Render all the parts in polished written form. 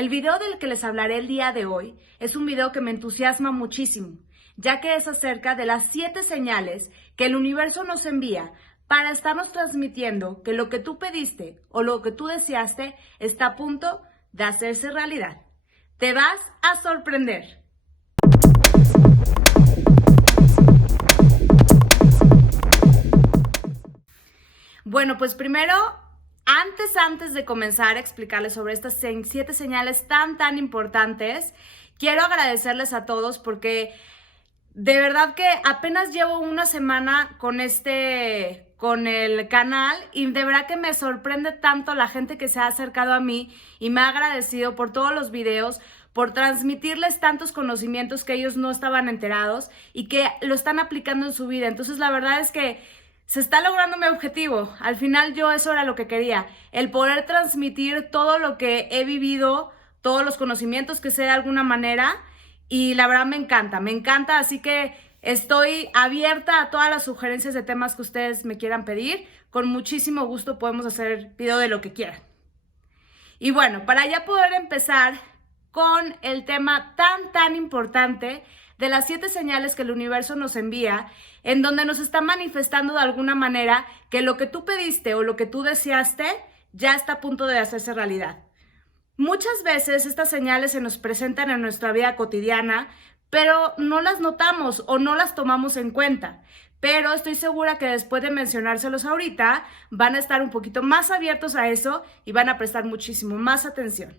El video del que les hablaré el día de hoy es un video que me entusiasma muchísimo, ya que es acerca de las 7 señales que el universo nos envía para estarnos transmitiendo que lo que tú pediste o lo que tú deseaste está a punto de hacerse realidad. Te vas a sorprender. Bueno, pues primero, antes de comenzar a explicarles sobre estas 7 señales tan importantes, quiero agradecerles a todos porque de verdad que apenas llevo una semana con el canal y de verdad que me sorprende tanto la gente que se ha acercado a mí y me ha agradecido por todos los videos, por transmitirles tantos conocimientos que ellos no estaban enterados y que lo están aplicando en su vida. Entonces la verdad es que se está logrando mi objetivo. Al final yo eso era lo que quería, el poder transmitir todo lo que he vivido, todos los conocimientos que sé de alguna manera, y la verdad me encanta, así que estoy abierta a todas las sugerencias de temas que ustedes me quieran pedir. Con muchísimo gusto podemos hacer video de lo que quieran. Y bueno, para ya poder empezar con el tema tan importante de las 7 señales que el universo nos envía, en donde nos está manifestando de alguna manera que lo que tú pediste o lo que tú deseaste ya está a punto de hacerse realidad. Muchas veces estas señales se nos presentan en nuestra vida cotidiana, pero no las notamos o no las tomamos en cuenta. Pero estoy segura que después de mencionárselos ahorita, van a estar un poquito más abiertos a eso y van a prestar muchísimo más atención.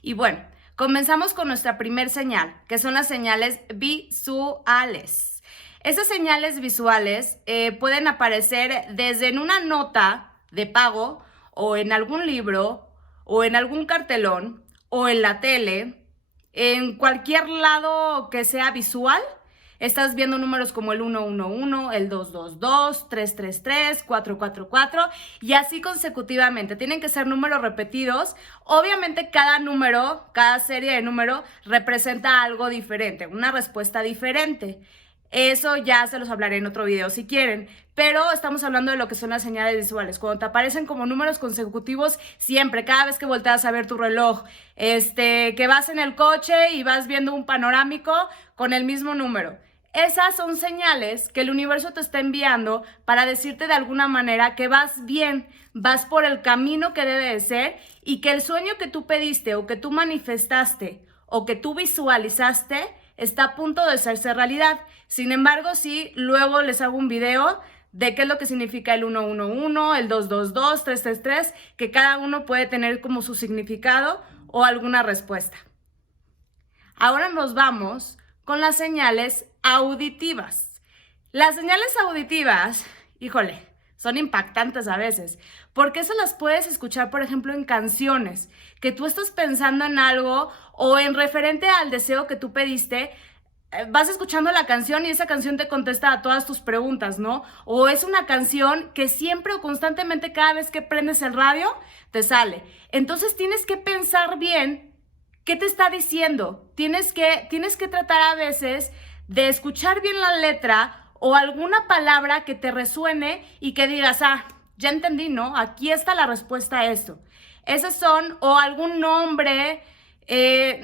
Y bueno, comenzamos con nuestra primer señal, que son las señales visuales. Esas señales visuales pueden aparecer desde en una nota de pago o en algún libro o en algún cartelón o en la tele, en cualquier lado que sea visual. Estás viendo números como el 111, el 222, 333, 444 y así consecutivamente. Tienen que ser números repetidos. Obviamente cada número, cada serie de números representa algo diferente, una respuesta diferente. Eso ya se los hablaré en otro video si quieren, pero estamos hablando de lo que son las señales visuales. Cuando te aparecen como números consecutivos, siempre, cada vez que volteas a ver tu reloj, que vas en el coche y vas viendo un panorámico con el mismo número. Esas son señales que el universo te está enviando para decirte de alguna manera que vas bien, vas por el camino que debe de ser y que el sueño que tú pediste o que tú manifestaste o que tú visualizaste está a punto de hacerse realidad. Sin embargo, sí, luego les hago un video de qué es lo que significa el 111, el 222, 333, que cada uno puede tener como su significado o alguna respuesta. Ahora nos vamos con las señales auditivas. Las señales auditivas, híjole, son impactantes a veces, porque eso las puedes escuchar, por ejemplo, en canciones, que tú estás pensando en algo o en referente al deseo que tú pediste, vas escuchando la canción y esa canción te contesta a todas tus preguntas, ¿no? O es una canción que siempre o constantemente cada vez que prendes el radio te sale. Entonces tienes que pensar bien qué te está diciendo. Tienes que tratar a veces de escuchar bien la letra o alguna palabra que te resuene y que digas, ya entendí, ¿no? Aquí está la respuesta a esto. Esos son, o algún nombre,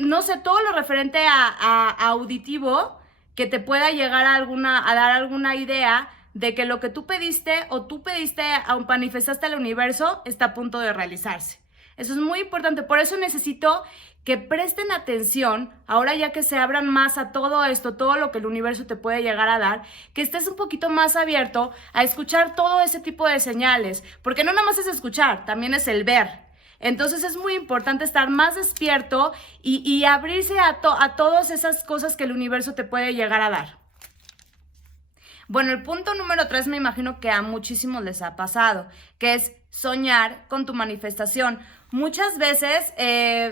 no sé, todo lo referente a auditivo que te pueda llegar a dar alguna idea de que lo que tú pediste o manifestaste al universo está a punto de realizarse. Eso es muy importante, por eso necesito que presten atención, ahora ya que se abran más a todo esto, todo lo que el universo te puede llegar a dar, que estés un poquito más abierto a escuchar todo ese tipo de señales, porque no nada más es escuchar, también es el ver. Entonces es muy importante estar más despierto y abrirse a todas esas cosas que el universo te puede llegar a dar. Bueno, el punto número 3 me imagino que a muchísimos les ha pasado, que es soñar con tu manifestación. Muchas veces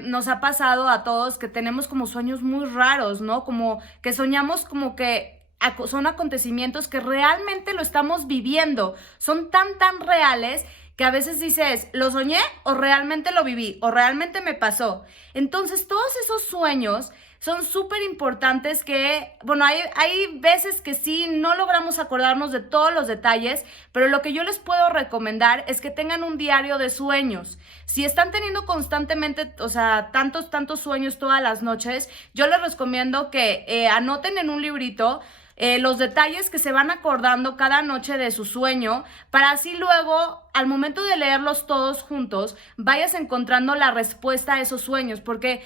nos ha pasado a todos que tenemos como sueños muy raros, ¿no? Como que soñamos como que son acontecimientos que realmente lo estamos viviendo. Son tan reales que a veces dices, ¿lo soñé o realmente lo viví o realmente me pasó? Entonces, todos esos sueños son súper importantes que, bueno, hay veces que sí, no logramos acordarnos de todos los detalles, pero lo que yo les puedo recomendar es que tengan un diario de sueños. Si están teniendo constantemente, o sea, tantos sueños todas las noches, yo les recomiendo que anoten en un librito los detalles que se van acordando cada noche de su sueño, para así luego, al momento de leerlos todos juntos, vayas encontrando la respuesta a esos sueños, porque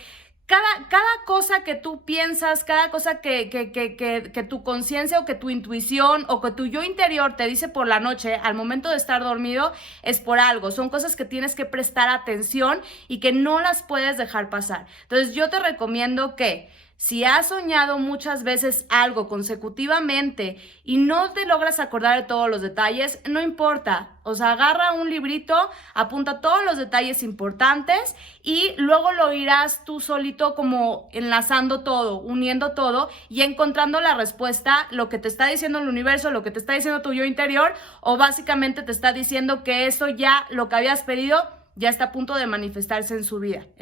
cada cosa que tú piensas, cada cosa que tu conciencia o que tu intuición o que tu yo interior te dice por la noche al momento de estar dormido es por algo. Son cosas que tienes que prestar atención y que no las puedes dejar pasar. Entonces yo te recomiendo que si has soñado muchas veces algo consecutivamente y no te logras acordar de todos los detalles, no importa. O sea, agarra un librito, apunta todos los detalles importantes y luego lo irás tú solito como enlazando todo, uniendo todo y encontrando la respuesta, lo que te está diciendo el universo, lo que te está diciendo tu yo interior, o básicamente te está diciendo que eso ya, lo que habías pedido, ya está a punto de manifestarse en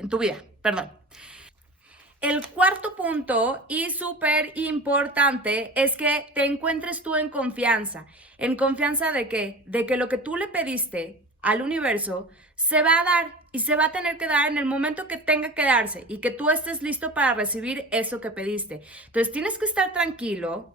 tu vida, perdón. El cuarto punto y súper importante es que te encuentres tú en confianza. ¿En confianza de qué? De que lo que tú le pediste al universo se va a dar y se va a tener que dar en el momento que tenga que darse y que tú estés listo para recibir eso que pediste. Entonces tienes que estar tranquilo,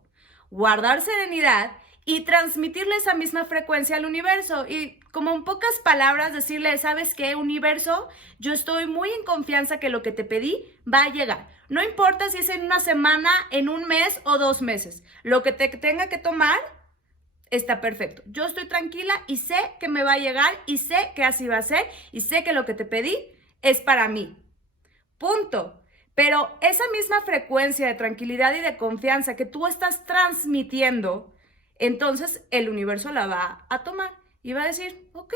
guardar serenidad y transmitirle esa misma frecuencia al universo. Y como en pocas palabras decirle, ¿sabes qué, universo? Yo estoy muy en confianza que lo que te pedí va a llegar. No importa si es en una semana, en un mes o 2 meses. Lo que te tenga que tomar está perfecto. Yo estoy tranquila y sé que me va a llegar y sé que así va a ser y sé que lo que te pedí es para mí. Punto. Pero esa misma frecuencia de tranquilidad y de confianza que tú estás transmitiendo, entonces el universo la va a tomar y va a decir, ok,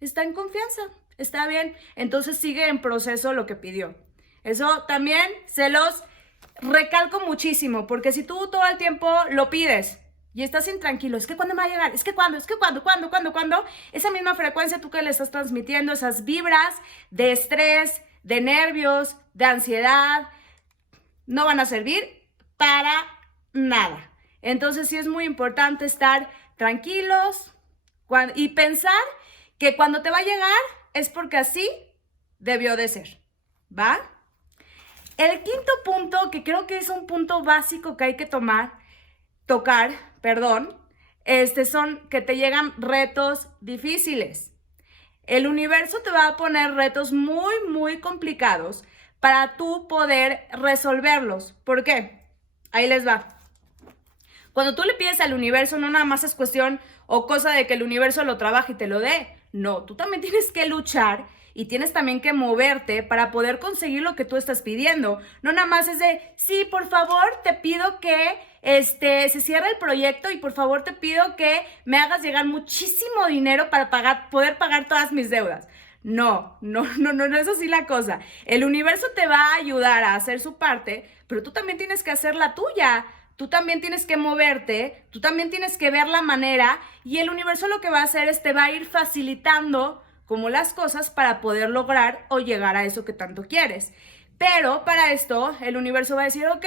está en confianza, está bien, entonces sigue en proceso lo que pidió. Eso también se los recalco muchísimo, porque si tú todo el tiempo lo pides y estás intranquilo, es que cuándo me va a llegar, es que cuándo, esa misma frecuencia tú que le estás transmitiendo, esas vibras de estrés, de nervios, de ansiedad, no van a servir para nada. Entonces sí es muy importante estar tranquilos y pensar que cuando te va a llegar es porque así debió de ser, ¿va? El quinto punto, que creo que es un punto básico que hay que tocar, son que te llegan retos difíciles. El universo te va a poner retos muy, muy complicados para tú poder resolverlos. ¿Por qué? Ahí les va. Cuando tú le pides al universo, no nada más es cuestión o cosa de que el universo lo trabaje y te lo dé. No, tú también tienes que luchar y tienes también que moverte para poder conseguir lo que tú estás pidiendo. No nada más es de, sí, por favor, te pido que se cierre el proyecto y por favor te pido que me hagas llegar muchísimo dinero para poder pagar todas mis deudas. No es así la cosa. El universo te va a ayudar a hacer su parte, pero tú también tienes que hacer la tuya. Tú también tienes que moverte, tú también tienes que ver la manera y el universo lo que va a hacer es te va a ir facilitando como las cosas para poder lograr o llegar a eso que tanto quieres. Pero para esto el universo va a decir, ok,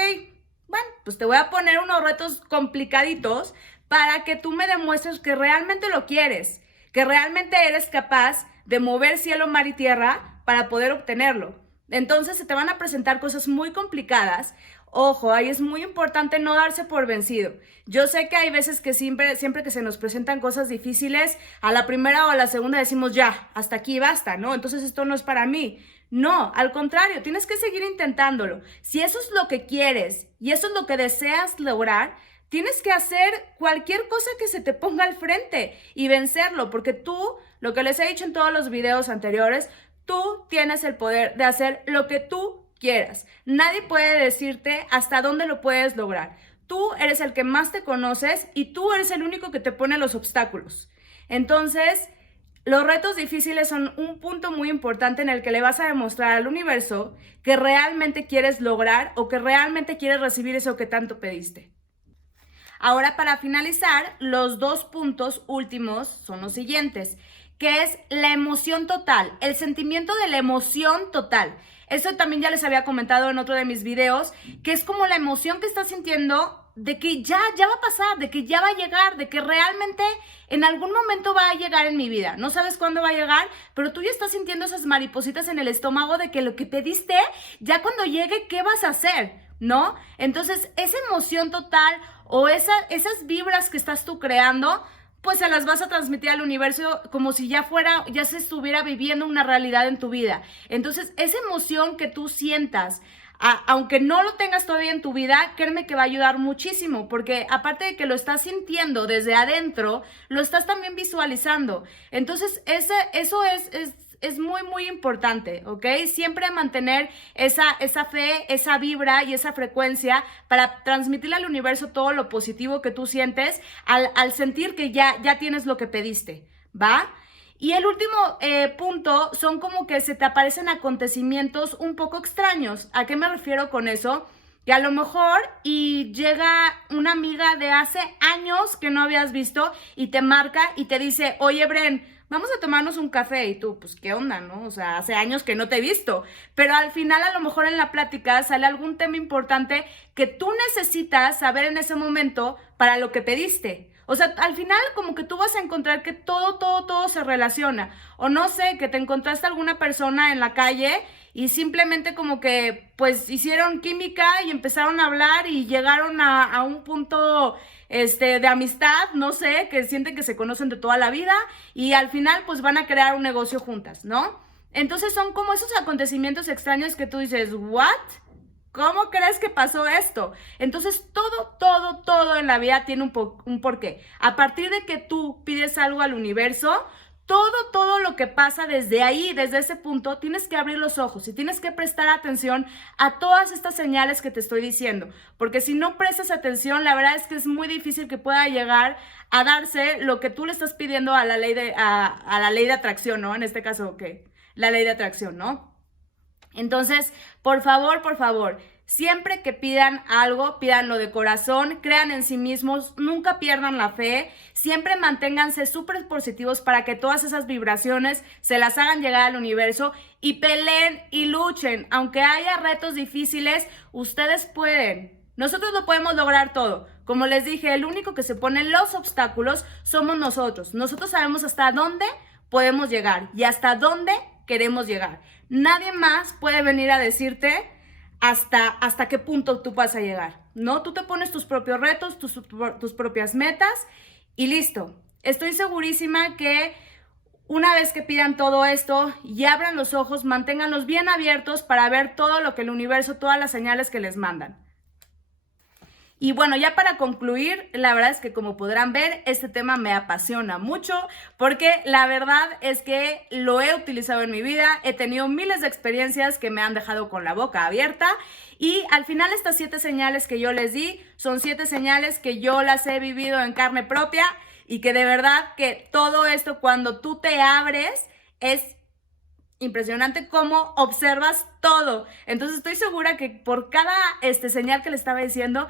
bueno, pues te voy a poner unos retos complicaditos para que tú me demuestres que realmente lo quieres, que realmente eres capaz de mover cielo, mar y tierra para poder obtenerlo. Entonces se te van a presentar cosas muy complicadas. Ojo, ahí es muy importante no darse por vencido. Yo sé que hay veces que siempre que se nos presentan cosas difíciles, a la primera o a la segunda decimos ya, hasta aquí basta, ¿no? Entonces esto no es para mí. No, al contrario, tienes que seguir intentándolo. Si eso es lo que quieres y eso es lo que deseas lograr, tienes que hacer cualquier cosa que se te ponga al frente y vencerlo, porque tú, lo que les he dicho en todos los videos anteriores, tú tienes el poder de hacer lo que tú quieras. Nadie puede decirte hasta dónde lo puedes lograr. Tú eres el que más te conoces y tú eres el único que te pone los obstáculos. Entonces, los retos difíciles son un punto muy importante en el que le vas a demostrar al universo que realmente quieres lograr o que realmente quieres recibir eso que tanto pediste. Ahora, para finalizar, los 2 puntos últimos son los siguientes. que es la emoción total, el sentimiento de la emoción total. Eso también ya les había comentado en otro de mis videos, que es como la emoción que estás sintiendo de que ya va a pasar, de que ya va a llegar, de que realmente en algún momento va a llegar en mi vida. No sabes cuándo va a llegar, pero tú ya estás sintiendo esas maripositas en el estómago de que lo que pediste, ya cuando llegue, ¿qué vas a hacer? ¿No? Entonces, esa emoción total o esas vibras que estás tú creando, pues se las vas a transmitir al universo como si ya se estuviera viviendo una realidad en tu vida. Entonces, esa emoción que tú sientas, aunque no lo tengas todavía en tu vida, créeme que va a ayudar muchísimo, porque aparte de que lo estás sintiendo desde adentro, lo estás también visualizando. Entonces, eso es muy, muy importante, ¿ok? Siempre mantener esa fe, esa vibra y esa frecuencia para transmitirle al universo todo lo positivo que tú sientes al sentir que ya tienes lo que pediste, ¿va? Y el último punto son como que se te aparecen acontecimientos un poco extraños. ¿A qué me refiero con eso? Que a lo mejor y llega una amiga de hace años que no habías visto y te marca y te dice, oye, Bren, vamos a tomarnos un café. Y tú, pues, ¿qué onda, no? O sea, hace años que no te he visto. Pero al final, a lo mejor en la plática sale algún tema importante que tú necesitas saber en ese momento para lo que pediste. O sea, al final como que tú vas a encontrar que todo se relaciona. O no sé, que te encontraste alguna persona en la calle y simplemente como que pues hicieron química y empezaron a hablar y llegaron a un punto de amistad, no sé, que sienten que se conocen de toda la vida y al final pues van a crear un negocio juntas, ¿no? Entonces son como esos acontecimientos extraños que tú dices, ¿what? ¿Cómo crees que pasó esto? Entonces, todo en la vida tiene un porqué. A partir de que tú pides algo al universo, todo lo que pasa desde ahí, desde ese punto, tienes que abrir los ojos y tienes que prestar atención a todas estas señales que te estoy diciendo. Porque si no prestas atención, la verdad es que es muy difícil que pueda llegar a darse lo que tú le estás pidiendo a la ley de atracción, ¿no? En este caso, ¿qué? La ley de atracción, ¿no? Entonces, por favor, siempre que pidan algo, pídanlo de corazón, crean en sí mismos, nunca pierdan la fe, siempre manténganse súper positivos para que todas esas vibraciones se las hagan llegar al universo y peleen y luchen. Aunque haya retos difíciles, ustedes pueden. Nosotros lo podemos lograr todo. Como les dije, el único que se pone los obstáculos somos nosotros. Nosotros sabemos hasta dónde podemos llegar y hasta dónde queremos llegar. Nadie más puede venir a decirte hasta qué punto tú vas a llegar, ¿no? Tú te pones tus propios retos, tus propias metas y listo. Estoy segurísima que una vez que pidan todo esto y abran los ojos, manténganlos bien abiertos para ver todo lo que el universo, todas las señales que les mandan. Y bueno, ya para concluir, la verdad es que como podrán ver, este tema me apasiona mucho porque la verdad es que lo he utilizado en mi vida, he tenido miles de experiencias que me han dejado con la boca abierta y al final estas 7 señales que yo les di son 7 señales que yo las he vivido en carne propia y que de verdad que todo esto cuando tú te abres es impresionante cómo observas todo. Entonces estoy segura que por cada señal que le estaba diciendo,